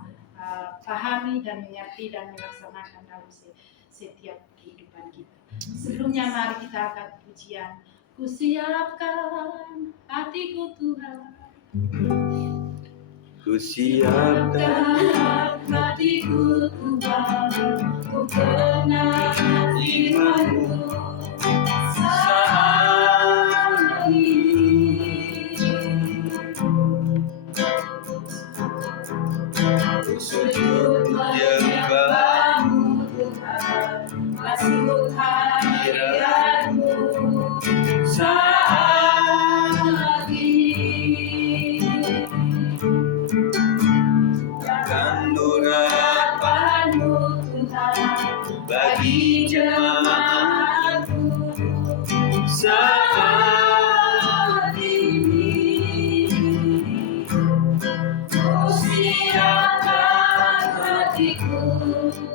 bisa pahami dan mengerti dan melaksanakan dalam setiap kehidupan kita. Sebelumnya mari kita angkat pujian. Kusiapkan hatiku Tuhan, kusiapkan hatiku Tuhan, ku kenal firman-Mu saat ini. Ku sujud menyembah-Mu Tuhan, masuk hadirat-Mu saat ini. dan urapan-Mu Tuhan bagi jemaat-Mu saat ini. Ku siapkan hatiku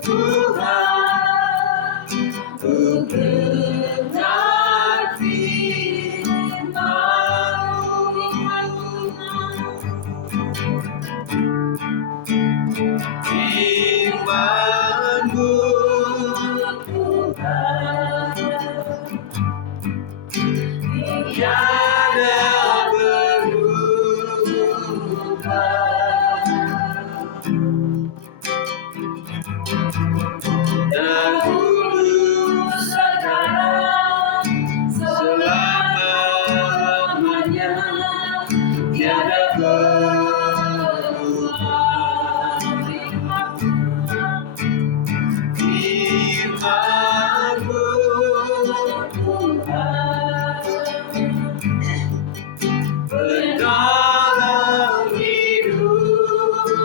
Tuhan, ku dengar firman-Mu Tuhan, tiada berubah, dahulu sekarang selamanya tiada berubah. firman-Mu penolong hidupku.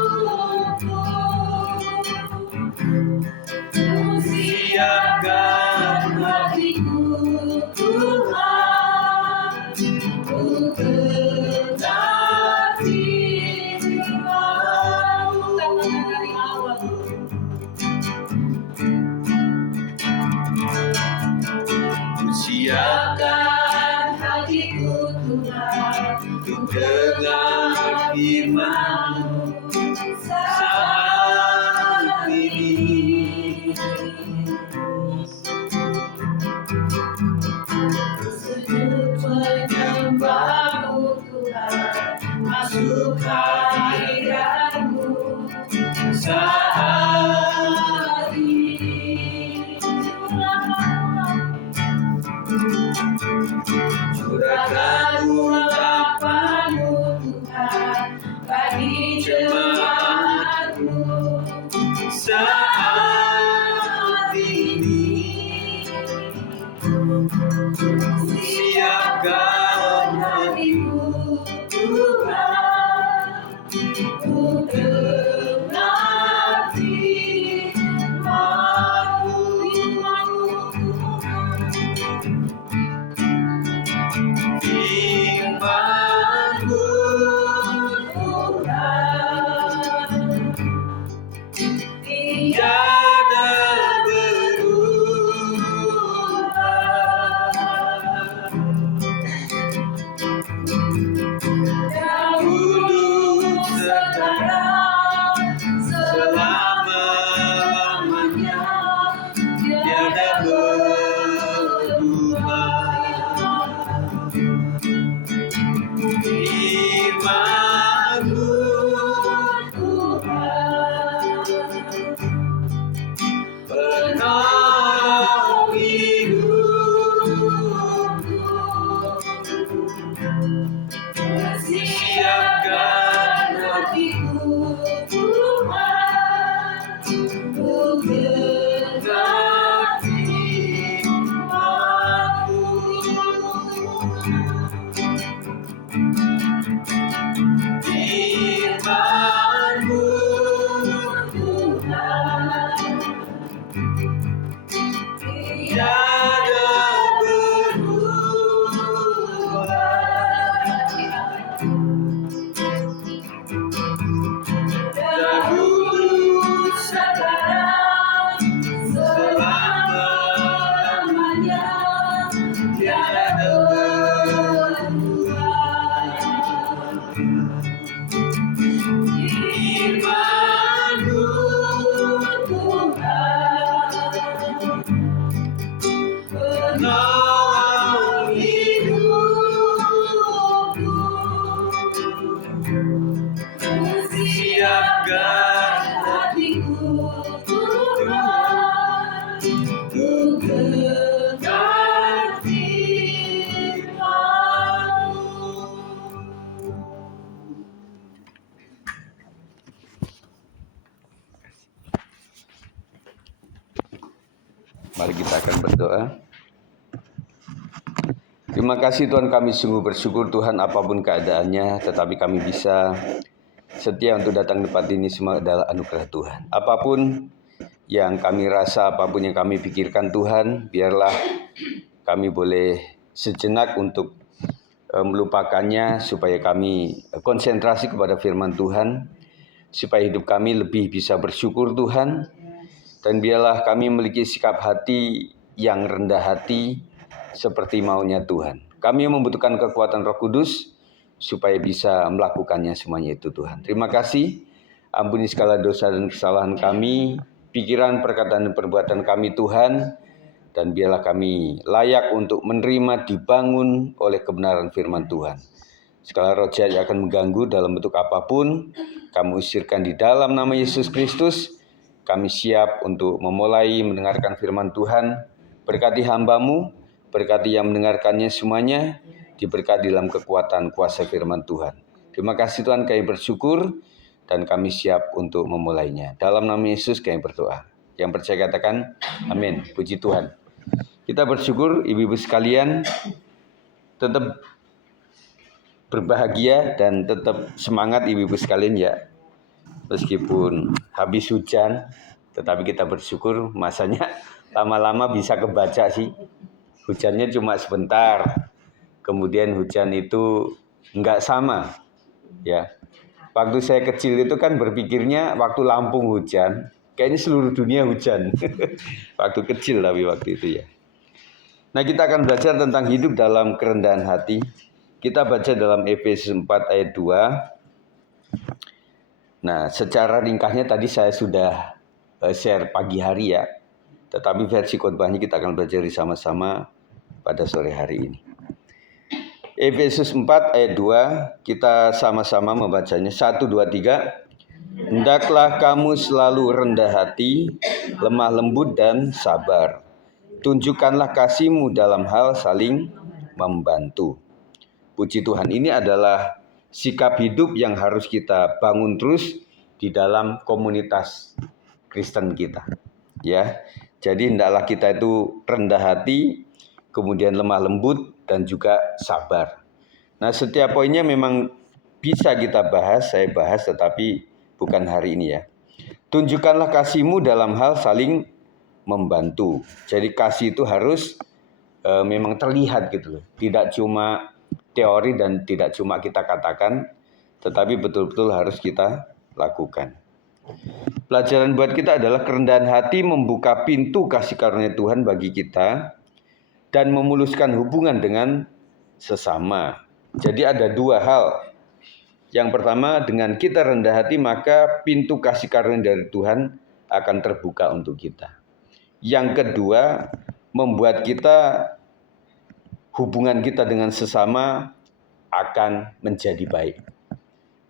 Siapkan hatiku Tuhan, ku kenal firman-Mu. Katakan dari awal. Siapkan hatiku Tuhan, ku dengar firman-Mu saat ini. sujud menyembah-Mu Tuhan, masuk hadirat-Mu saat ini. Curahkan urapan-Mu Tuhan bagi jemaat-Mu Saat ini siapkan hatiku Tuhan, ku dengar firman-Mu. firman-Mu tiada berubah, dahulu sekarang siapkan hatiku Tuhan, untuk dengar firman-Mu. Mari kita akan berdoa. Terima kasih Tuhan, kami sungguh bersyukur Tuhan apapun keadaannya, tetapi kami bisa setia untuk datang di tempat ini, semua adalah anugerah Tuhan. Apapun yang kami rasa, apapun yang kami pikirkan Tuhan, biarlah kami boleh sejenak untuk melupakannya, supaya kami konsentrasi kepada firman Tuhan, supaya hidup kami lebih bisa bersyukur Tuhan, dan biarlah kami memiliki sikap hati yang rendah hati, seperti maunya Tuhan. Kami membutuhkan kekuatan Roh Kudus supaya bisa melakukannya semuanya itu Tuhan. Terima kasih. Ampuni segala dosa dan kesalahan kami, pikiran, perkataan, dan perbuatan kami Tuhan. Dan biarlah kami layak untuk menerima, dibangun oleh kebenaran firman Tuhan. Segala roh jahat yang akan mengganggu dalam bentuk apapun, kami usirkan di dalam nama Yesus Kristus. Kami siap untuk memulai mendengarkan firman Tuhan. Berkati hamba-Mu, berkati yang mendengarkannya semuanya, diberkati dalam kekuatan kuasa firman Tuhan. Terima kasih Tuhan, kami bersyukur dan kami siap untuk memulainya. Dalam nama Yesus kami berdoa. Yang percaya katakan amin. Puji Tuhan. Kita bersyukur ibu-ibu sekalian tetap berbahagia dan tetap semangat ibu-ibu sekalian ya. Meskipun habis hujan, tetapi kita bersyukur masanya lama-lama bisa kebaca sih. Hujannya cuma sebentar, kemudian hujan itu enggak sama, ya. Waktu saya kecil itu kan berpikirnya waktu Lampung hujan, kayaknya seluruh dunia hujan. Waktu kecil tapi waktu itu ya. Nah, kita akan belajar tentang hidup dalam kerendahan hati. Kita baca dalam Efesus 4 ayat 2. Nah, secara ringkasnya tadi saya sudah share pagi hari ya. Tetapi versi khotbahnya kita akan belajar sama-sama pada sore hari ini. Efesus 4 ayat 2, kita sama-sama membacanya. 1, 2, 3. Hendaklah kamu selalu rendah hati, lemah lembut dan sabar. Tunjukkanlah kasih-Mu dalam hal saling membantu. Puji Tuhan, ini adalah sikap hidup yang harus kita bangun terus di dalam komunitas Kristen kita. Ya. Jadi hendaklah kita itu rendah hati, kemudian lemah lembut dan juga sabar. Nah, setiap poinnya memang bisa kita bahas, saya bahas tetapi bukan hari ini ya. Tunjukkanlah kasih-Mu dalam hal saling membantu. Jadi kasih itu harus memang terlihat gitu loh. Tidak cuma teori dan tidak cuma kita katakan, tetapi betul-betul harus kita lakukan. Pelajaran buat kita adalah kerendahan hati membuka pintu kasih karunia Tuhan bagi kita dan memuluskan hubungan dengan sesama. Jadi ada dua hal. Yang pertama, dengan kita rendah hati maka pintu kasih karunia dari Tuhan akan terbuka untuk kita. Yang kedua, membuat kita hubungan kita dengan sesama akan menjadi baik.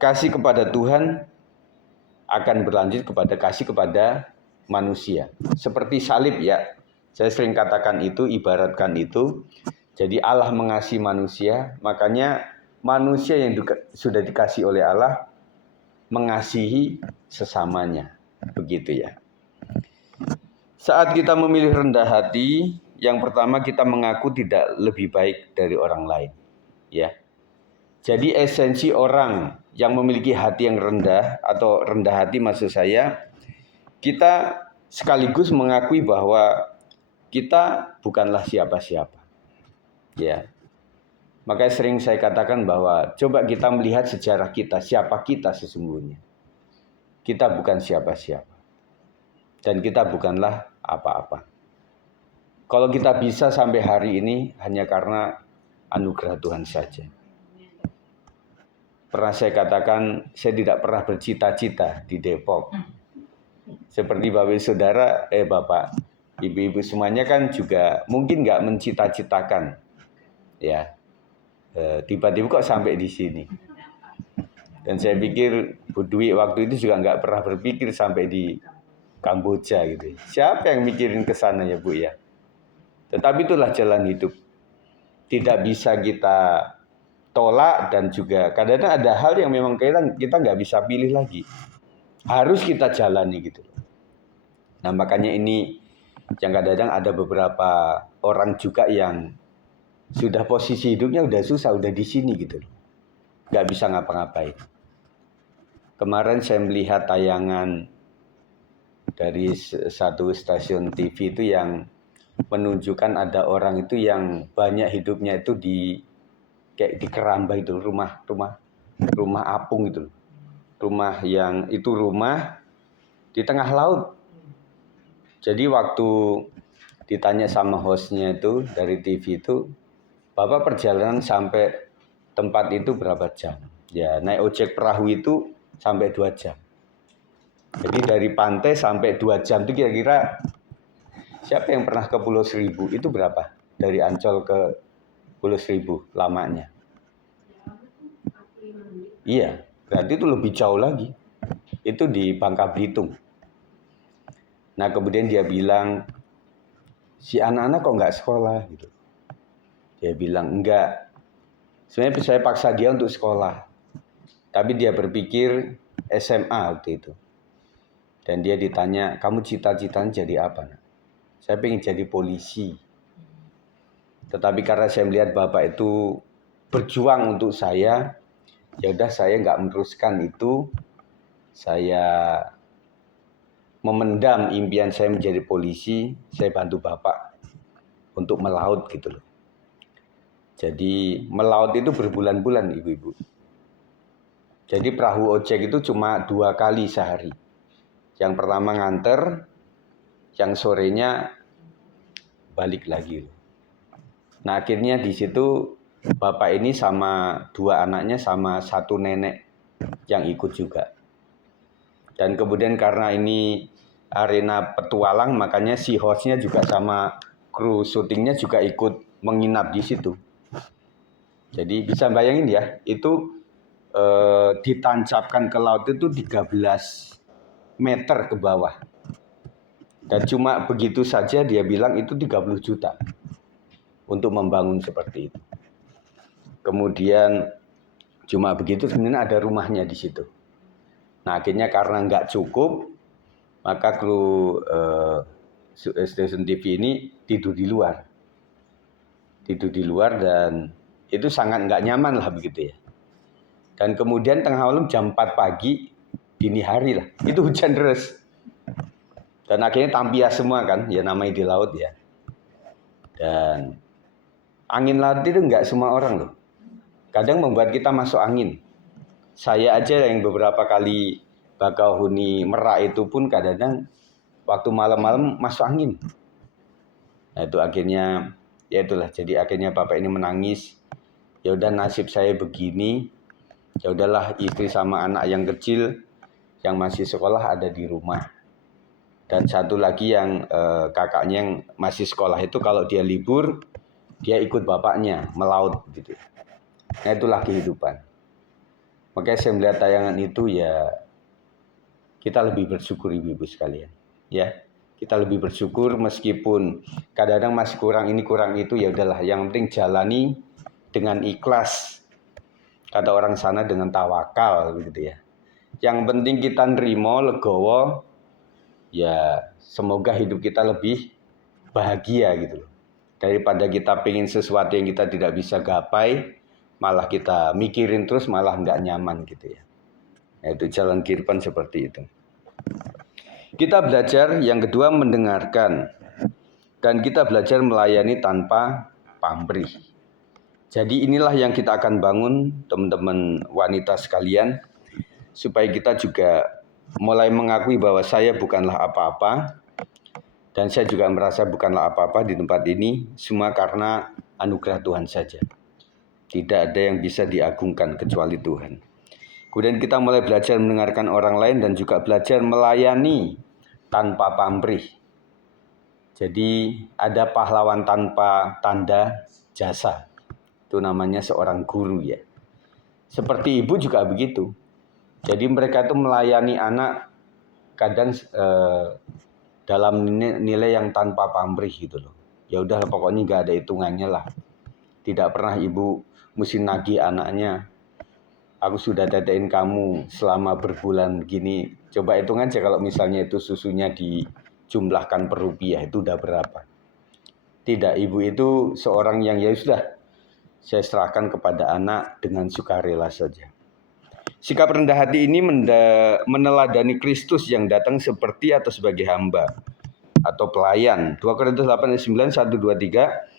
Kasih kepada Tuhan akan berlanjut kepada kasih kepada manusia. Seperti salib ya. Saya sering katakan itu, ibaratkan itu. Jadi Allah mengasihi manusia, makanya manusia yang sudah dikasih oleh Allah mengasihi sesamanya. Begitu ya. Saat kita memilih rendah hati, yang pertama kita mengaku tidak lebih baik dari orang lain. Ya. Jadi esensi orang yang memiliki hati yang rendah atau rendah hati maksud saya, kita sekaligus mengakui bahwa kita bukanlah siapa-siapa. Ya. Makanya sering saya katakan bahwa coba kita melihat sejarah kita, siapa kita sesungguhnya. Kita bukan siapa-siapa. Dan kita bukanlah apa-apa. Kalau kita bisa sampai hari ini hanya karena anugerah Tuhan saja. Pernah saya katakan, saya tidak pernah bercita-cita di Depok. Seperti Bapak Saudara, Bapak, Ibu-ibu semuanya kan juga mungkin nggak mencita-citakan. Ya, tiba-tiba kok sampai di sini. Dan saya pikir Bu Dwi waktu itu juga nggak pernah berpikir sampai di Kamboja gitu. Siapa yang mikirin ke sana ya Bu ya? Tetapi itulah jalan hidup. Tidak bisa kita tolak dan juga kadang-kadang ada hal yang memang kita nggak bisa pilih lagi. Harus kita jalani gitu. Nah makanya ini yang kadang-kadang ada beberapa orang juga yang sudah posisi hidupnya udah susah, udah di sini gitu. Nggak bisa ngapa-ngapain. Kemarin saya melihat tayangan dari satu stasiun TV itu yang menunjukkan ada orang itu yang banyak hidupnya itu kayak di Keramba itu, rumah apung itu. Rumah yang itu rumah di tengah laut. Jadi waktu ditanya sama hostnya itu dari TV itu, Bapak perjalanan sampai tempat itu berapa jam? Ya naik ojek perahu itu sampai 2 jam. Jadi dari pantai sampai 2 jam itu kira-kira siapa yang pernah ke Pulau Seribu itu berapa? Dari Ancol ke Pulau Seribu lamanya. Iya, berarti itu lebih jauh lagi. Itu di Bangka Belitung. Nah kemudian dia bilang, si anak-anak kok nggak sekolah gitu. Dia bilang enggak. Sebenarnya saya paksa dia untuk sekolah. Tapi dia berpikir SMA waktu itu. Dan dia ditanya, kamu cita-citanya jadi apa? Saya pengen jadi polisi. Tetapi karena saya melihat Bapak itu berjuang untuk saya, ya udah saya nggak meneruskan itu. Saya memendam impian saya menjadi polisi, saya bantu Bapak untuk melaut gitu loh. Jadi melaut itu berbulan-bulan ibu-ibu. Jadi perahu ojek itu cuma 2 kali sehari. Yang pertama nganter, yang sorenya balik lagi. Nah akhirnya di situ Bapak ini sama 2 anaknya sama 1 nenek yang ikut juga. Dan kemudian karena ini arena petualang, makanya si hostnya juga sama kru syutingnya juga ikut menginap di situ. Jadi bisa bayangin ya, itu ditancapkan ke laut itu 13 meter ke bawah. Dan cuma begitu saja dia bilang itu 30 juta untuk membangun seperti itu. Kemudian cuma begitu sebenarnya ada rumahnya di situ. Nah akhirnya karena nggak cukup, maka kru stasiun TV ini tidur di luar. Tidur di luar dan itu sangat nggak nyaman lah begitu ya. Dan kemudian tengah malam jam 4 pagi, dini hari lah, itu hujan deras. Dan akhirnya tampias semua kan, ya namanya di laut ya. Dan angin laut itu nggak semua orang loh. Kadang membuat kita masuk angin. Saya aja yang beberapa kali Bakauheni Merak itu pun kadang-kadang waktu malam-malam masuk angin. Nah itu akhirnya, ya itulah. Jadi akhirnya Bapak ini menangis. Ya udah nasib saya begini. Ya udahlah istri sama anak yang kecil yang masih sekolah ada di rumah. Dan satu lagi yang kakaknya yang masih sekolah itu kalau dia libur dia ikut bapaknya melaut gitu. Nah itulah kehidupan. Makanya saya melihat tayangan itu ya kita lebih bersyukur ibu-ibu sekalian. Ya kita lebih bersyukur meskipun kadang-kadang masih kurang ini kurang itu ya udahlah. Yang penting jalani dengan ikhlas. Kata orang sana dengan tawakal gitu ya. Yang penting kita nerimo legowo. Ya semoga hidup kita lebih bahagia gitu loh. Daripada kita pengen sesuatu yang kita tidak bisa gapai, malah kita mikirin terus malah nggak nyaman gitu ya. Nah, itu jalan kehidupan seperti itu. Kita belajar yang kedua mendengarkan. Dan kita belajar melayani tanpa pamrih. Jadi inilah yang kita akan bangun teman-teman wanita sekalian. Supaya kita juga mulai mengakui bahwa saya bukanlah apa-apa. Dan saya juga merasa bukanlah apa-apa di tempat ini. Semua karena anugerah Tuhan saja. Tidak ada yang bisa diagungkan kecuali Tuhan. Kemudian kita mulai belajar mendengarkan orang lain dan juga belajar melayani tanpa pamrih. Jadi ada pahlawan tanpa tanda jasa. Itu namanya seorang guru ya. Seperti ibu juga begitu. Jadi mereka itu melayani anak kadang dalam nilai yang tanpa pamrih gitu loh. Ya udahlah pokoknya nggak ada hitungannya lah. Tidak pernah ibu mesti nagih anaknya. Aku sudah tetein kamu selama berbulan gini. Coba hitung aja kalau misalnya itu susunya dijumlahkan per rupiah itu udah berapa. Tidak, ibu itu seorang yang ya sudah saya serahkan kepada anak dengan sukarela saja. Sikap rendah hati ini meneladani Kristus yang datang seperti atau sebagai hamba atau pelayan. 2 Korintus 8:9, 1, 2, 3.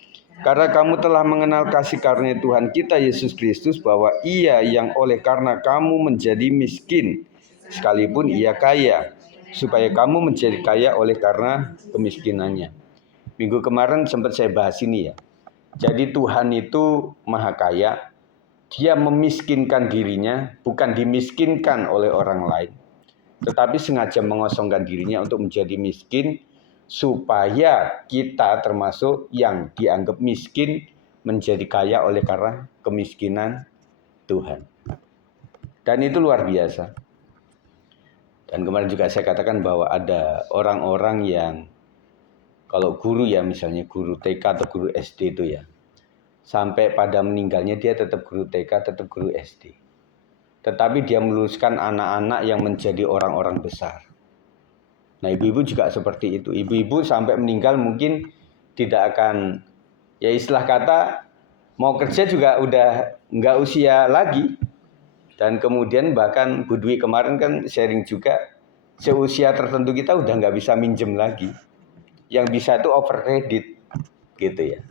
Karena kamu telah mengenal kasih karunia Tuhan kita Yesus Kristus bahwa Ia yang oleh karena kamu menjadi miskin sekalipun Ia kaya, supaya kamu menjadi kaya oleh karena kemiskinannya. Minggu kemarin sempat saya bahas ini ya. Jadi Tuhan itu maha kaya, Dia memiskinkan dirinya, bukan dimiskinkan oleh orang lain, tetapi sengaja mengosongkan dirinya untuk menjadi miskin, supaya kita termasuk yang dianggap miskin menjadi kaya oleh karena kemiskinan Tuhan. Dan itu luar biasa. Dan kemarin juga saya katakan bahwa ada orang-orang yang kalau guru ya, misalnya guru TK atau guru SD itu ya, sampai pada meninggalnya dia tetap guru TK, tetap guru SD. Tetapi dia meluluskan anak-anak yang menjadi orang-orang besar. Nah, ibu-ibu juga seperti itu. Ibu-ibu sampai meninggal mungkin tidak akan, ya istilah kata, mau kerja juga udah nggak usia lagi. Dan kemudian bahkan Bu Dwi kemarin kan sharing juga, seusia tertentu kita udah nggak bisa minjem lagi. Yang bisa itu over kredit, gitu ya.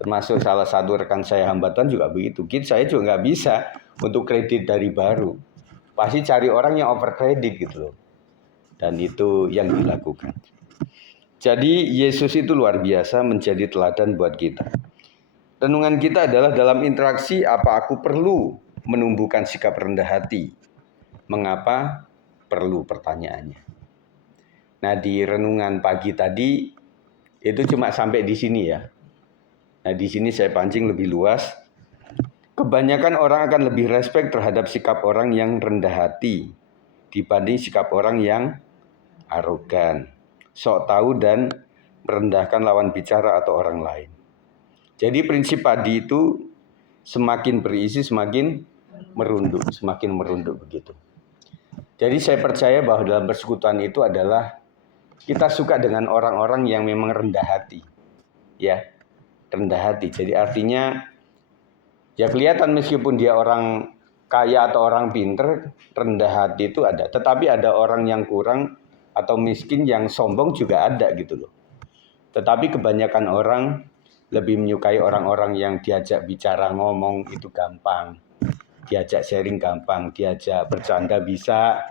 Termasuk salah satu rekan saya hambatan juga begitu. Saya juga nggak bisa untuk kredit dari baru. Pasti cari orang yang over kredit gitu loh. Dan itu yang dilakukan. Jadi Yesus itu luar biasa menjadi teladan buat kita. Renungan kita adalah dalam interaksi apa aku perlu menumbuhkan sikap rendah hati. Mengapa perlu pertanyaannya. Nah di renungan pagi tadi itu cuma sampai di sini ya. Nah di sini saya pancing lebih luas. Kebanyakan orang akan lebih respek terhadap sikap orang yang rendah hati dibanding sikap orang yang arogan, sok tahu dan merendahkan lawan bicara atau orang lain. Jadi prinsip padi itu semakin berisi semakin merunduk begitu. Jadi saya percaya bahwa dalam persekutuan itu adalah kita suka dengan orang-orang yang memang rendah hati. Ya, rendah hati. Jadi artinya ya kelihatan meskipun dia orang kaya atau orang pinter, rendah hati itu ada. Tetapi ada orang yang kurang atau miskin yang sombong juga ada gitu loh. Tetapi kebanyakan orang lebih menyukai orang-orang yang diajak bicara ngomong itu gampang. Diajak sharing gampang, diajak bercanda bisa,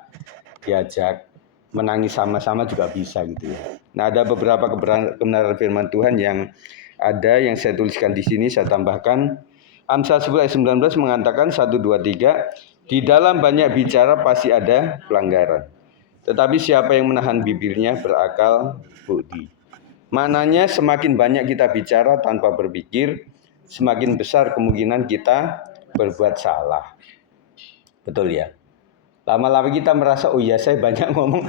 diajak menangis sama-sama juga bisa gitu ya. Nah, ada beberapa kebenaran firman Tuhan yang ada yang saya tuliskan di sini, saya tambahkan. Amsal 11 ayat 19 mengatakan 1, 2, 3, di dalam banyak bicara pasti ada pelanggaran. Tetapi siapa yang menahan bibirnya berakal budi. Maknanya semakin banyak kita bicara tanpa berpikir, semakin besar kemungkinan kita berbuat salah. Betul ya? Lama-lama kita merasa, oh iya saya banyak ngomong.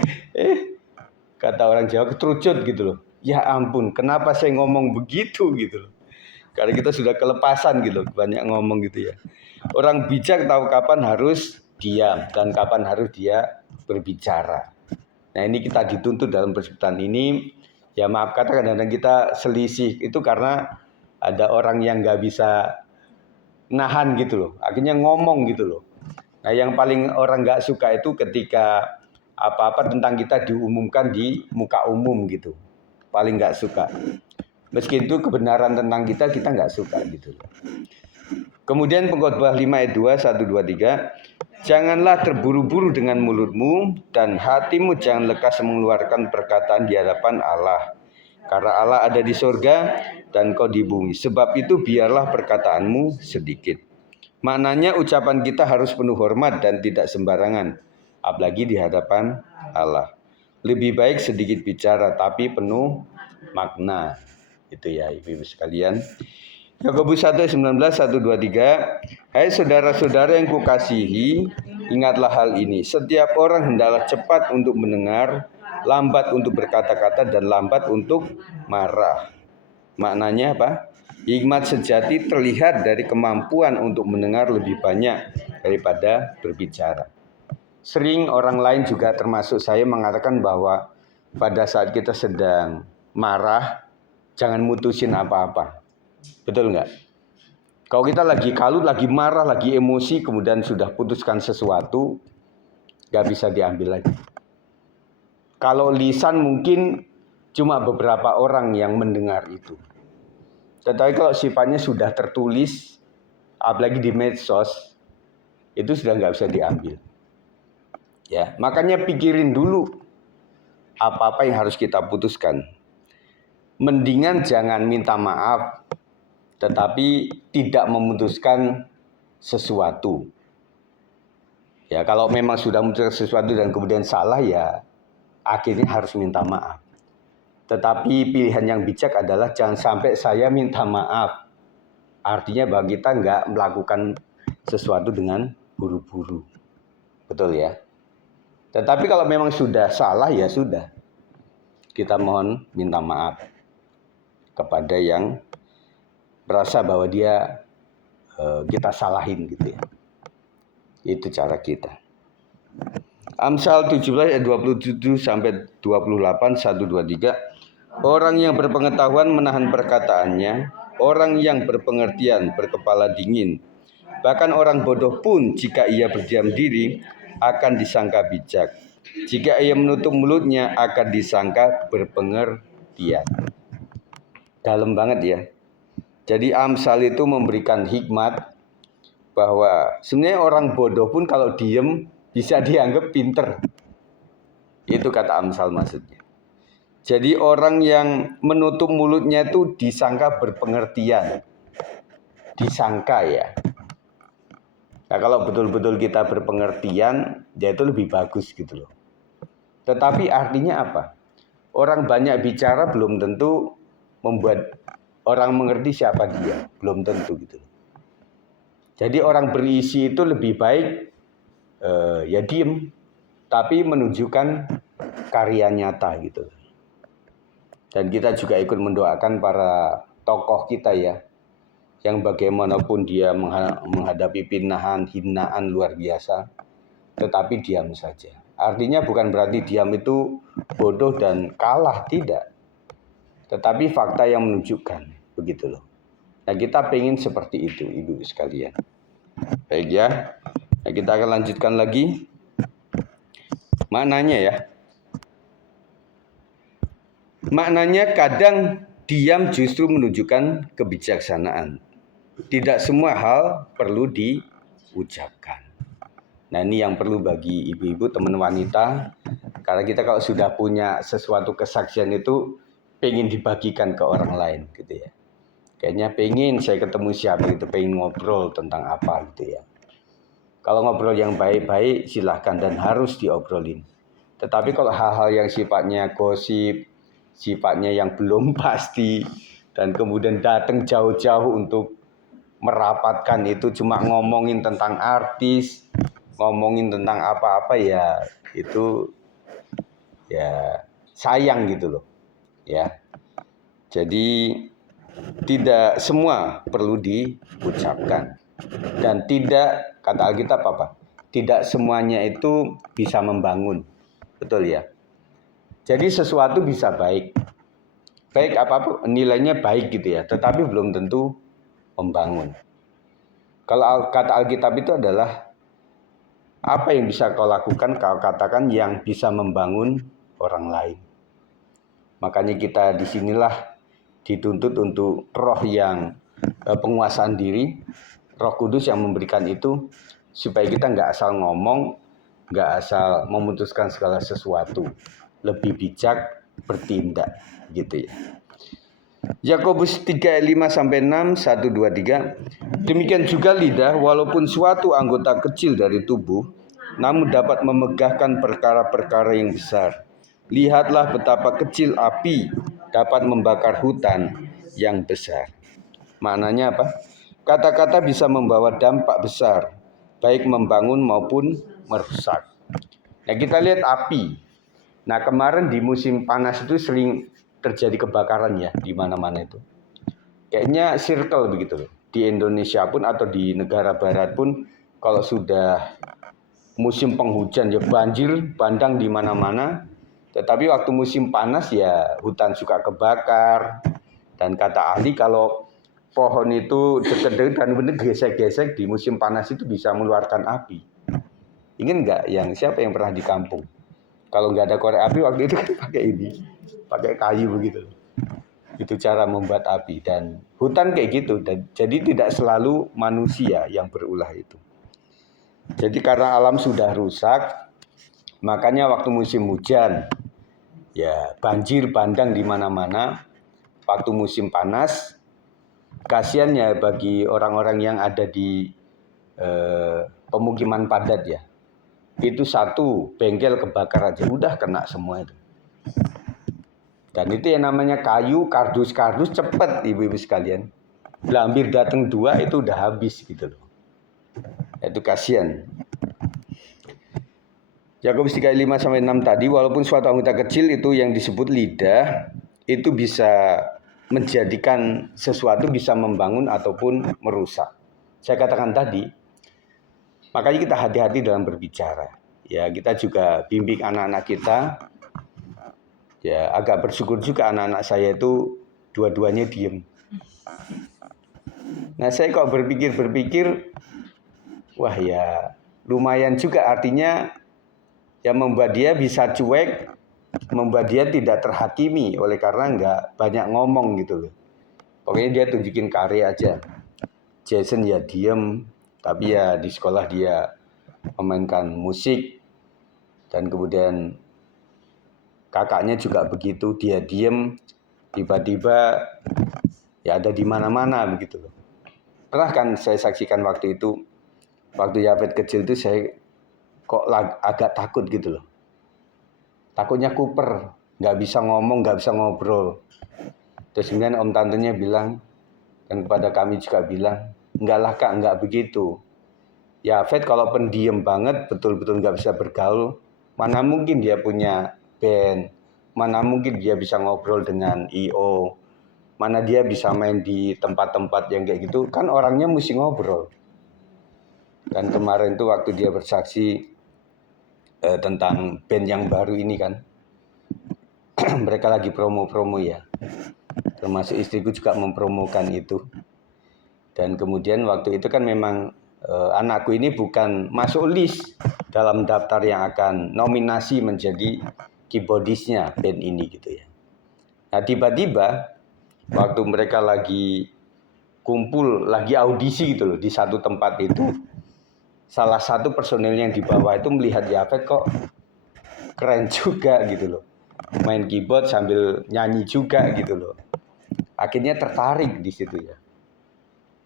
Kata orang Jawa keterucut gitu loh. Ya ampun, kenapa saya ngomong begitu gitu loh. Karena kita sudah kelepasan gitu, banyak ngomong gitu ya. Orang bijak tahu kapan harus diam dan kapan harus dia berbicara. Nah ini kita dituntut dalam persekutuan ini. Ya maaf kata kadang-kadang kita selisih itu karena ada orang yang nggak bisa nahan gitu loh. Akhirnya ngomong gitu loh. Nah yang paling orang nggak suka itu ketika apa-apa tentang kita diumumkan di muka umum gitu. Paling nggak suka. Meski itu kebenaran tentang kita nggak suka gitu loh. Kemudian Pengkhotbah 5 ayat 2, 1, 2, 3. Janganlah terburu-buru dengan mulutmu dan hatimu jangan lekas mengeluarkan perkataan di hadapan Allah. Karena Allah ada di sorga dan kau di bumi. Sebab itu biarlah perkataanmu sedikit. Maknanya ucapan kita harus penuh hormat dan tidak sembarangan. Apalagi di hadapan Allah. Lebih baik sedikit bicara tapi penuh makna. Itu ya ibu-ibu sekalian. Yakobus 1:19, 1, 2, 3. Hai saudara-saudara yang kukasihi, Ingatlah hal ini, setiap orang hendaklah cepat untuk mendengar, lambat untuk berkata-kata, dan lambat untuk marah. Maknanya apa? Hikmat sejati terlihat dari kemampuan untuk mendengar lebih banyak daripada berbicara. Sering orang lain juga termasuk saya mengatakan bahwa pada saat kita sedang marah, jangan mutusin apa-apa. Betul nggak? Kalau kita lagi kalut, lagi marah, lagi emosi, kemudian sudah putuskan sesuatu, nggak bisa diambil lagi. Kalau lisan mungkin cuma beberapa orang yang mendengar itu. Tetapi kalau sifatnya sudah tertulis, apalagi di medsos, itu sudah nggak bisa diambil. Ya, makanya pikirin dulu apa-apa yang harus kita putuskan. Mendingan jangan minta maaf, tetapi tidak memutuskan sesuatu. Ya, kalau memang sudah memutuskan sesuatu dan kemudian salah, ya akhirnya harus minta maaf. Tetapi pilihan yang bijak adalah jangan sampai saya minta maaf. Artinya bahwa kita nggak melakukan sesuatu dengan buru-buru. Betul ya? Tetapi kalau memang sudah salah, ya sudah. Kita mohon minta maaf kepada yang merasa bahwa dia kita salahin gitu ya. Itu cara kita. Amsal 17 ayat 27 sampai 28, 1, 2, 3. Orang yang berpengetahuan menahan perkataannya, orang yang berpengertian berkepala dingin. Bahkan orang bodoh pun jika ia berdiam diri akan disangka bijak. Jika ia menutup mulutnya akan disangka berpengertian. Dalam banget ya. Jadi Amsal itu memberikan hikmat bahwa sebenarnya orang bodoh pun kalau diem bisa dianggap pinter. Itu kata Amsal maksudnya. Jadi orang yang menutup mulutnya itu disangka berpengertian. Disangka ya. Nah kalau betul-betul kita berpengertian, ya itu lebih bagus gitu loh. Tetapi artinya apa? Orang banyak bicara belum tentu membuat orang mengerti siapa dia, belum tentu gitu. Jadi orang berisi itu lebih baik ya diem, tapi menunjukkan karya nyata gitu. Dan kita juga ikut mendoakan para tokoh kita ya, yang bagaimanapun dia menghadapi pinahan, hinaan luar biasa, tetapi diam saja. Artinya bukan berarti diam itu bodoh dan kalah, tidak. Tetapi fakta yang menunjukkan. Begitu loh. Nah kita pengen seperti itu ibu sekalian. Baik ya. Nah, kita akan lanjutkan lagi. Maknanya ya. Maknanya kadang diam justru menunjukkan kebijaksanaan. Tidak semua hal perlu diucapkan. Nah ini yang perlu bagi ibu-ibu, teman wanita. Karena kita kalau sudah punya sesuatu kesaksian itu pengen dibagikan ke orang lain gitu ya. Kayaknya pengen saya ketemu siapa gitu, pengen ngobrol tentang apa gitu ya. Kalau ngobrol yang baik-baik silahkan dan harus diobrolin. Tetapi kalau hal-hal yang sifatnya gosip, sifatnya yang belum pasti, dan kemudian datang jauh-jauh untuk merapatkan itu cuma ngomongin tentang artis, ngomongin tentang apa-apa ya itu ya sayang gitu loh ya. Jadi tidak semua perlu diucapkan. Dan tidak, kata Alkitab apa? Tidak semuanya itu bisa membangun. Betul ya? Jadi sesuatu bisa baik. Baik apapun, nilainya baik gitu ya. Tetapi belum tentu membangun. Kalau kata Alkitab itu adalah apa yang bisa kau lakukan, kau katakan yang bisa membangun orang lain. Makanya kita disinilah dituntut untuk roh yang penguasaan diri, Roh Kudus yang memberikan itu supaya kita nggak asal ngomong, nggak asal memutuskan segala sesuatu, lebih bijak bertindak gitu ya. Yakobus 3 ayat 5 sampai 6, 1, 2, 3. Demikian juga lidah, walaupun suatu anggota kecil dari tubuh, namun dapat memegahkan perkara-perkara yang besar. Lihatlah betapa kecil api dapat membakar hutan yang besar. Maknanya apa? Kata-kata bisa membawa dampak besar. baik membangun maupun merusak. Nah, kita lihat api. Nah, kemarin di musim panas itu sering terjadi kebakaran ya di mana-mana itu. Kayaknya circle begitu loh. Di Indonesia pun atau di negara barat pun kalau sudah musim penghujan ya banjir bandang di mana-mana. Tetapi waktu musim panas ya hutan suka kebakar. Dan kata ahli kalau pohon itu dekat-dekat dan benar gesek-gesek di musim panas itu bisa mengeluarkan api. Ingin nggak siapa yang pernah di kampung? Kalau nggak ada korek api waktu itu kan pakai kayu begitu. Itu cara membuat api dan hutan kayak gitu. Jadi tidak selalu manusia yang berulah itu. Jadi karena alam sudah rusak, makanya waktu musim hujan ya banjir bandang di mana-mana. Waktu musim panas, kasihan ya bagi orang-orang yang ada di pemukiman padat ya. Itu satu bengkel kebakar aja udah kena semua itu. Dan itu yang namanya kayu, kardus-kardus cepet ibu-ibu sekalian. Hampir datang 2 itu udah habis gitu loh. Itu kasihan. Yakobus 3:5-6 tadi, walaupun suatu anggota kecil itu yang disebut lidah, itu bisa menjadikan sesuatu bisa membangun ataupun merusak. Saya katakan tadi, makanya kita hati-hati dalam berbicara. Ya, kita juga bimbing anak-anak kita. Ya, agak bersyukur juga anak-anak saya itu dua-duanya diem. Nah, saya kok berpikir, wah ya lumayan juga artinya ya membuat dia bisa cuek, membuat dia tidak terhakimi oleh karena nggak banyak ngomong gitu loh. Pokoknya dia tunjukin karya aja. Jason ya diem, tapi ya di sekolah dia memainkan musik dan kemudian kakaknya juga begitu, dia diem, tiba-tiba ya ada di mana-mana begitu loh. Pernah kan saya saksikan waktu itu, waktu Yafet kecil itu saya kok agak takut gitu loh. Takutnya kuper, nggak bisa ngomong, nggak bisa ngobrol. Terus kemudian om tantenya bilang, dan kepada kami juga bilang, enggak lah kak, enggak begitu. Yafet kalau pendiam banget, betul-betul nggak bisa bergaul, mana mungkin dia punya band, mana mungkin dia bisa ngobrol dengan I.O., mana dia bisa main di tempat-tempat yang kayak gitu, kan orangnya mesti ngobrol. Dan kemarin tuh waktu dia bersaksi tentang band yang baru ini kan, mereka lagi promo-promo ya, termasuk istriku juga mempromokan itu. Dan kemudian waktu itu kan memang anakku ini bukan masuk list dalam daftar yang akan nominasi menjadi keyboardisnya band ini gitu ya. Nah tiba-tiba waktu mereka lagi kumpul, lagi audisi gitu loh di satu tempat itu, salah satu personil yang di bawah itu melihat Yafet kok keren juga gitu loh, main keyboard sambil nyanyi juga gitu loh. Akhirnya tertarik di situ ya.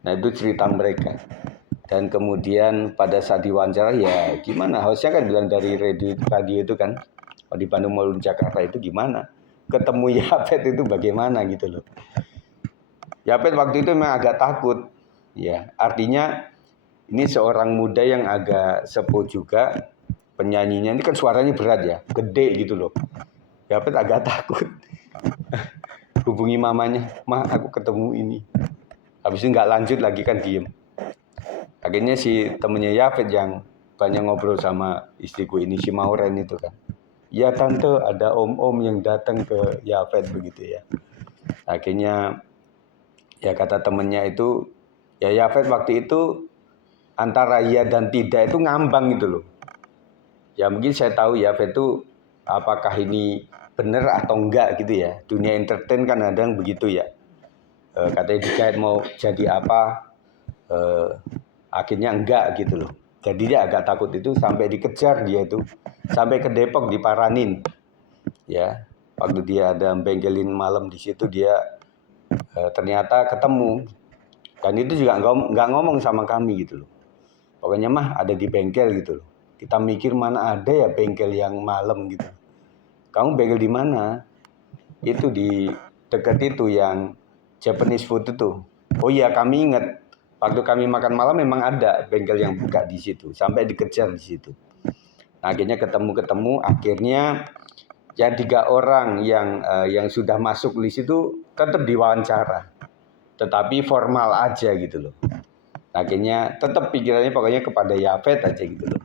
Nah itu cerita mereka. Dan kemudian pada saat diwawancara ya gimana, hostnya kan bilang dari radio itu kan, kalau di Bandung maupun Jakarta itu gimana, ketemu Yafet itu bagaimana gitu loh. Yafet waktu itu memang agak takut, ya artinya ini seorang muda yang agak sepuh juga, penyanyinya ini kan suaranya berat ya, gede gitu loh. Yafet agak takut, hubungi mamanya, ma aku ketemu ini, habis itu nggak lanjut lagi kan diem. Akhirnya si temennya Yafet yang banyak ngobrol sama istriku ini, si Mauren itu kan. Ya tante, ada om-om yang datang ke Yafet begitu ya. Akhirnya ya kata temennya itu, ya Yafet waktu itu antara iya dan tidak itu ngambang gitu loh. Ya mungkin saya tahu Yafet itu apakah ini benar atau enggak gitu ya. Dunia entertain kan kadang begitu ya. Katanya dikait mau jadi apa, akhirnya enggak gitu loh. Jadi dia agak takut itu sampai dikejar dia itu. Sampai ke Depok diparanin. Ya, waktu dia ada bengkelin malam di situ dia ternyata ketemu. Dan itu juga nggak ngomong sama kami gitu loh. Pokoknya mah ada di bengkel gitu loh. Kita mikir mana ada ya bengkel yang malam gitu. Kamu bengkel di mana? Itu di dekat itu yang Japanese food itu. Oh iya kami ingat. waktu kami makan malam memang ada bengkel yang buka di situ, sampai dikejar di situ. Nah, akhirnya ketemu, akhirnya yang 3 orang yang sudah masuk list itu tetap diwawancara, tetapi formal aja gitu loh. Akhirnya tetap pikirannya pokoknya kepada Yafet aja gitu loh.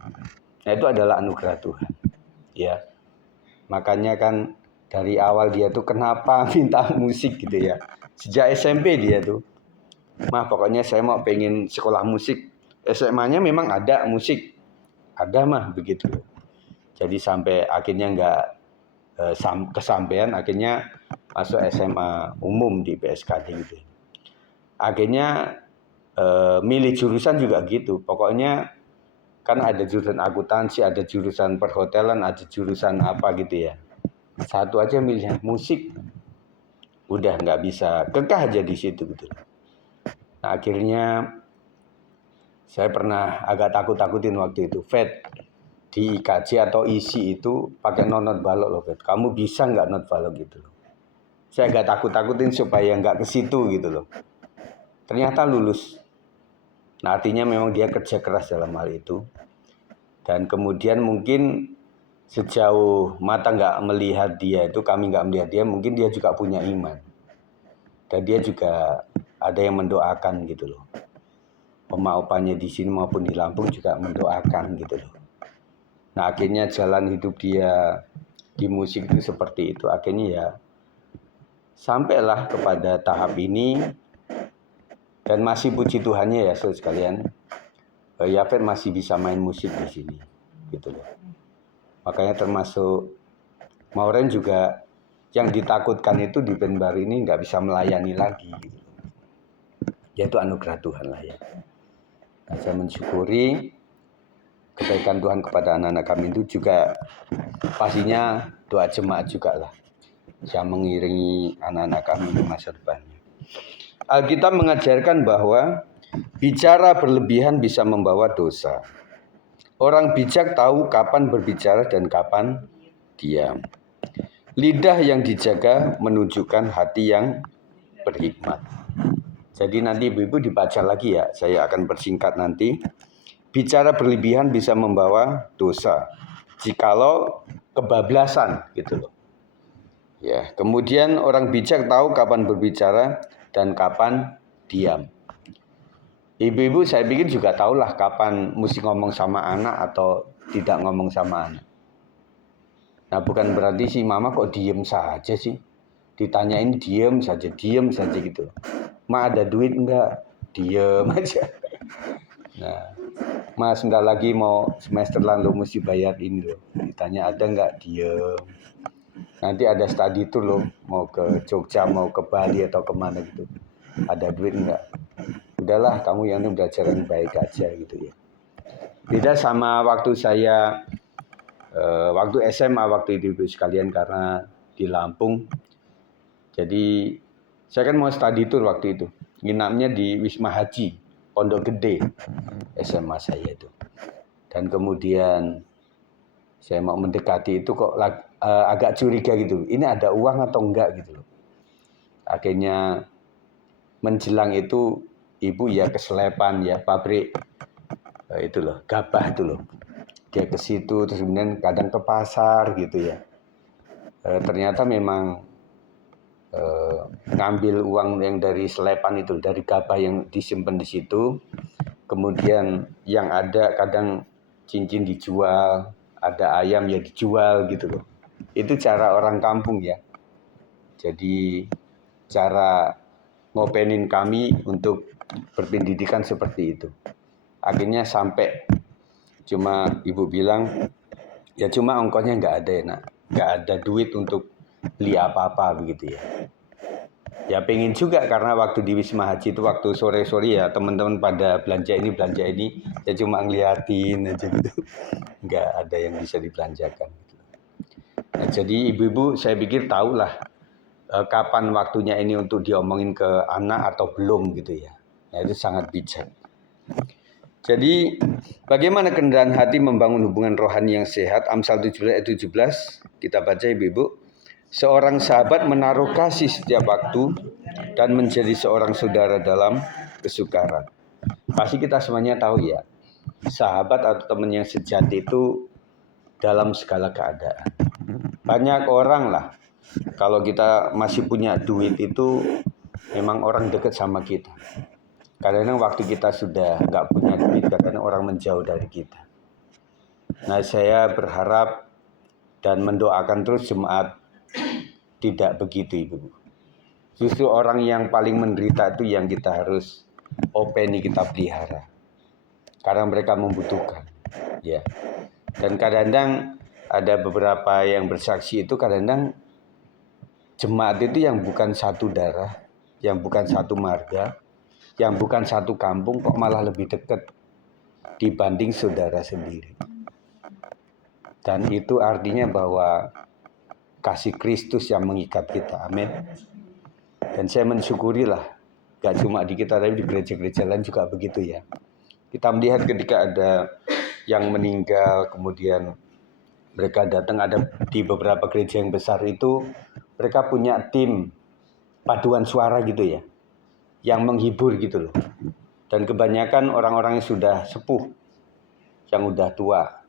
Nah, itu adalah anugerah Tuhan. Ya, makanya kan dari awal dia tuh kenapa minta musik gitu ya. Sejak SMP dia tuh, mah pokoknya saya mau pengen sekolah musik. SMA-nya memang ada musik, ada mah begitu. Jadi sampai akhirnya nggak kesampaian, akhirnya masuk SMA umum di PSKD gitu. Akhirnya milih jurusan juga gitu. Pokoknya kan ada jurusan akuntansi, ada jurusan perhotelan, ada jurusan apa gitu ya. Satu aja milih musik, udah nggak bisa kekeh aja di situ gitu. Nah, akhirnya saya pernah agak takut-takutin waktu itu, Fed, di IKJ atau isi itu pakai not balok loh, Fed. Kamu bisa nggak not balok gitu loh. Saya agak takut-takutin supaya nggak ke situ gitu loh. Ternyata lulus. Nah, artinya memang dia kerja keras dalam hal itu. Dan kemudian mungkin sejauh mata nggak melihat dia itu, kami nggak melihat dia, mungkin dia juga punya iman. Dan dia juga ada yang mendoakan gitu loh. Oma-opanya di sini maupun di Lampung juga mendoakan gitu loh. Nah, akhirnya jalan hidup dia di musik itu seperti itu. Akhirnya ya sampailah kepada tahap ini. Dan masih puji Tuhannya ya saudara sekalian, Yafet masih bisa main musik di sini gitu loh. Makanya termasuk Mauren juga yang ditakutkan itu di band baru ini nggak bisa melayani lagi gitu. Ya itu anugerah Tuhan lah ya. Nah, saya mensyukuri kebaikan Tuhan kepada anak-anak kami itu juga pastinya doa jemaat juga lah yang mengiringi anak-anak kami di masa depannya. Alkitab mengajarkan bahwa bicara berlebihan bisa membawa dosa. Orang bijak tahu kapan berbicara dan kapan diam. Lidah yang dijaga menunjukkan hati yang berhikmat. Jadi nanti ibu-ibu dibaca lagi ya, saya akan persingkat nanti. Bicara berlebihan bisa membawa dosa jikalau kebablasan gitu loh. Ya, kemudian orang bijak tahu kapan berbicara dan kapan diam. Ibu-ibu saya pikir juga tahulah kapan mesti ngomong sama anak atau tidak ngomong sama anak. Nah, bukan berarti si mama kok diem saja sih. Ditanyain diem saja gitu. Ma ada duit enggak? Diem aja. Nah, Mas enggak lagi mau semester lalu mesti bayar ini loh. Ditanya ada enggak? Diem. Nanti ada study tour loh, mau ke Jogja, mau ke Bali atau kemana gitu. Ada duit enggak? Udahlah, kamu yang belajar yang baik aja gitu ya. Beda sama waktu saya waktu SMA waktu itu ibu sekalian, karena di Lampung. Jadi saya kan mau study tour waktu itu. Nginapnya di Wisma Haji, Pondok Gede, SMA saya itu. Dan kemudian saya mau mendekati itu kok agak curiga gitu. Ini ada uang atau enggak gitu loh. Akhirnya menjelang itu ibu ya keselepan ya, pabrik itu loh, gabah itu loh. Dia ke situ terus kemudian kadang ke pasar gitu ya. Ternyata memang ngambil uang yang dari selepan itu, dari gabah yang disimpan di situ. Kemudian yang ada kadang cincin dijual, ada ayam ya dijual gitu loh. Itu cara orang kampung ya. Jadi cara ngopenin kami untuk berpendidikan seperti itu. Akhirnya sampai cuma ibu bilang ya cuma ongkosnya nggak ada ya nak, nggak ada duit untuk beli apa-apa begitu ya. Ya pengen juga karena waktu di Wisma Haji itu waktu sore-sore ya teman-teman pada belanja ini ya cuma ngeliatin aja gitu, nggak ada yang bisa dibelanjakan. Nah, jadi ibu-ibu saya pikir tahulah kapan waktunya ini untuk diomongin ke anak atau belum gitu ya. Nah, itu sangat bijak. Jadi bagaimana kendaraan hati membangun hubungan rohani yang sehat? Amsal 17 ayat 17 kita baca ibu-ibu. Seorang sahabat menaruh kasih setiap waktu dan menjadi seorang saudara dalam kesukaran. Pasti kita semuanya tahu ya, sahabat atau teman yang sejati itu dalam segala keadaan. Banyak orang lah, kalau kita masih punya duit itu memang orang dekat sama kita. Kadang-kadang waktu kita sudah nggak punya duit, kadang-kadang orang menjauh dari kita. Nah, saya berharap dan mendoakan terus jemaat tidak begitu, Ibu. Justru orang yang paling menderita itu yang kita harus openi, kita pelihara. Karena mereka membutuhkan, ya. Dan kadang-kadang ada beberapa yang bersaksi itu kadang-kadang jemaat itu yang bukan satu darah, yang bukan satu marga, yang bukan satu kampung kok malah lebih dekat dibanding saudara sendiri. Dan itu artinya bahwa kasih Kristus yang mengikat kita. Amin. Dan saya mensyukurilah, gak cuma di kita, tapi di gereja-gereja lain juga begitu ya. Kita melihat ketika ada yang meninggal, kemudian mereka datang, ada di beberapa gereja yang besar itu, mereka punya tim paduan suara gitu ya, yang menghibur gitu loh. Dan kebanyakan orang-orang yang sudah sepuh, yang udah tua,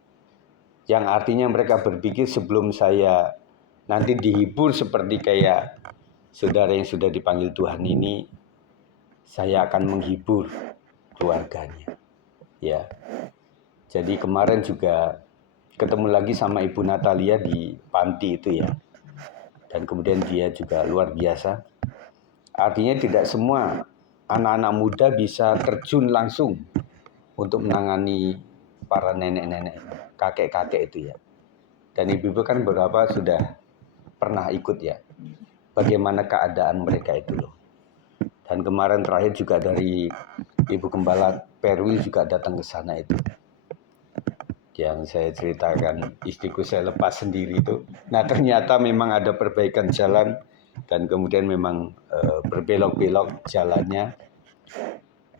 yang artinya mereka berpikir sebelum saya nanti dihibur seperti kayak saudara yang sudah dipanggil Tuhan ini, saya akan menghibur keluarganya. Ya, jadi kemarin juga ketemu lagi sama Ibu Natalia di panti itu ya, dan kemudian dia juga luar biasa. Artinya tidak semua anak-anak muda bisa terjun langsung untuk menangani para nenek-nenek, kakek-kakek itu ya. Dan ibu-ibu kan beberapa sudah pernah ikut ya, bagaimana keadaan mereka itu loh. Dan kemarin terakhir juga dari Ibu Gembala Perwil juga datang ke sana itu. Yang saya ceritakan, istriku saya lepas sendiri itu. Nah ternyata memang ada perbaikan jalan dan kemudian memang berbelok-belok jalannya.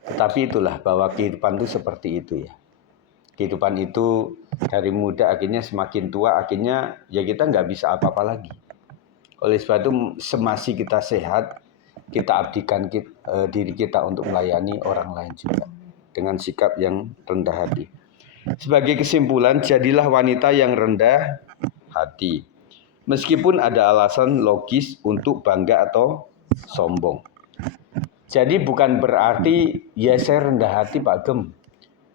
Tetapi itulah bahwa kehidupan itu seperti itu ya. Kehidupan itu dari muda akhirnya semakin tua, akhirnya ya kita nggak bisa apa-apa lagi. Oleh sebab itu semasih kita sehat, kita abdikan diri kita untuk melayani orang lain juga dengan sikap yang rendah hati. Sebagai kesimpulan, jadilah wanita yang rendah hati. Meskipun ada alasan logis untuk bangga atau sombong. Jadi bukan berarti ya saya rendah hati Pak Gem,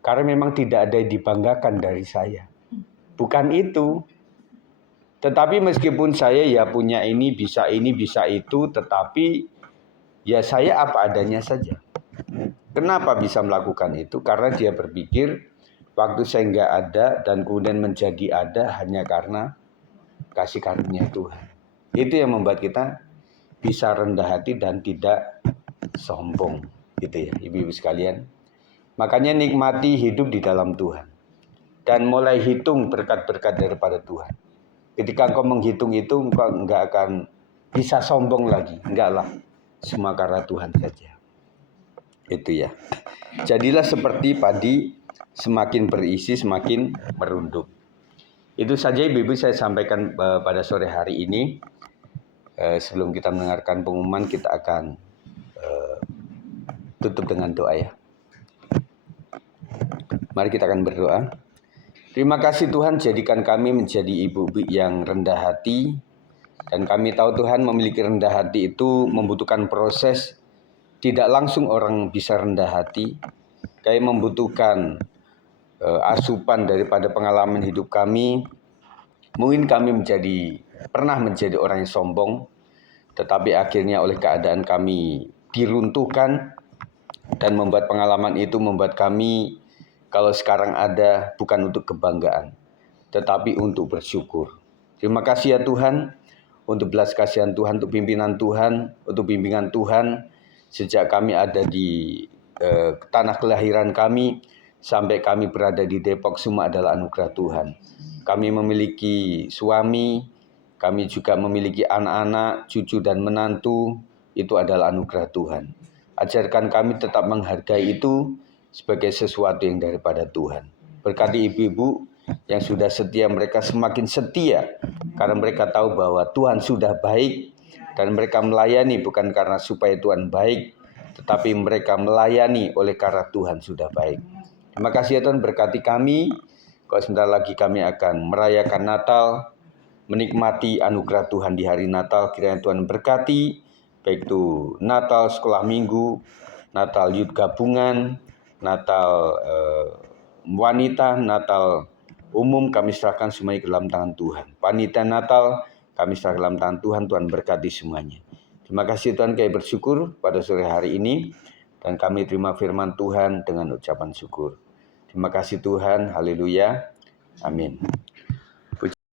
karena memang tidak ada yang dibanggakan dari saya. Bukan itu. Tetapi meskipun saya ya punya ini, bisa itu, tetapi ya saya apa adanya saja. Kenapa bisa melakukan itu? Karena dia berpikir waktu saya nggak ada dan kemudian menjadi ada hanya karena kasih karunia Tuhan. Itu yang membuat kita bisa rendah hati dan tidak sombong, gitu ya, ibu-ibu sekalian. Makanya nikmati hidup di dalam Tuhan dan mulai hitung berkat-berkat daripada Tuhan. Ketika engkau menghitung itu, engkau enggak akan bisa sombong lagi. Enggak lah, semua karena Tuhan saja. Itu ya. Jadilah seperti padi, semakin berisi, semakin merunduk. Itu saja ibu-ibu saya sampaikan pada sore hari ini. Sebelum kita mendengarkan pengumuman, kita akan tutup dengan doa ya. Mari kita akan berdoa. Terima kasih Tuhan, jadikan kami menjadi ibu-ibu yang rendah hati. Dan kami tahu Tuhan memiliki rendah hati itu membutuhkan proses. Tidak langsung orang bisa rendah hati. Kami membutuhkan asupan daripada pengalaman hidup kami. Mungkin kami pernah menjadi orang yang sombong. Tetapi akhirnya oleh keadaan kami diruntuhkan. Dan membuat pengalaman itu membuat kami, kalau sekarang ada, bukan untuk kebanggaan, tetapi untuk bersyukur. Terima kasih ya Tuhan, untuk belas kasihan Tuhan, untuk pimpinan Tuhan, untuk bimbingan Tuhan, sejak kami ada di tanah kelahiran kami, sampai kami berada di Depok, semua adalah anugerah Tuhan. Kami memiliki suami, kami juga memiliki anak-anak, cucu dan menantu, itu adalah anugerah Tuhan. Ajarkan kami tetap menghargai itu sebagai sesuatu yang daripada Tuhan. Berkati ibu-ibu yang sudah setia, mereka semakin setia karena mereka tahu bahwa Tuhan sudah baik dan mereka melayani bukan karena supaya Tuhan baik, tetapi mereka melayani oleh karena Tuhan sudah baik. Terima kasih ya Tuhan, berkati kami. Kalau sebentar lagi kami akan merayakan Natal, menikmati anugerah Tuhan di hari Natal. Kiranya Tuhan berkati, baik itu Natal sekolah minggu, Natal youth gabungan, Natal wanita, Natal umum, kami serahkan semuanya ke dalam tangan Tuhan. Panitia Natal, kami serahkan ke dalam tangan Tuhan. Tuhan berkati semuanya. Terima kasih Tuhan, kami bersyukur pada sore hari ini. Dan kami terima firman Tuhan dengan ucapan syukur. Terima kasih Tuhan, haleluya, amin.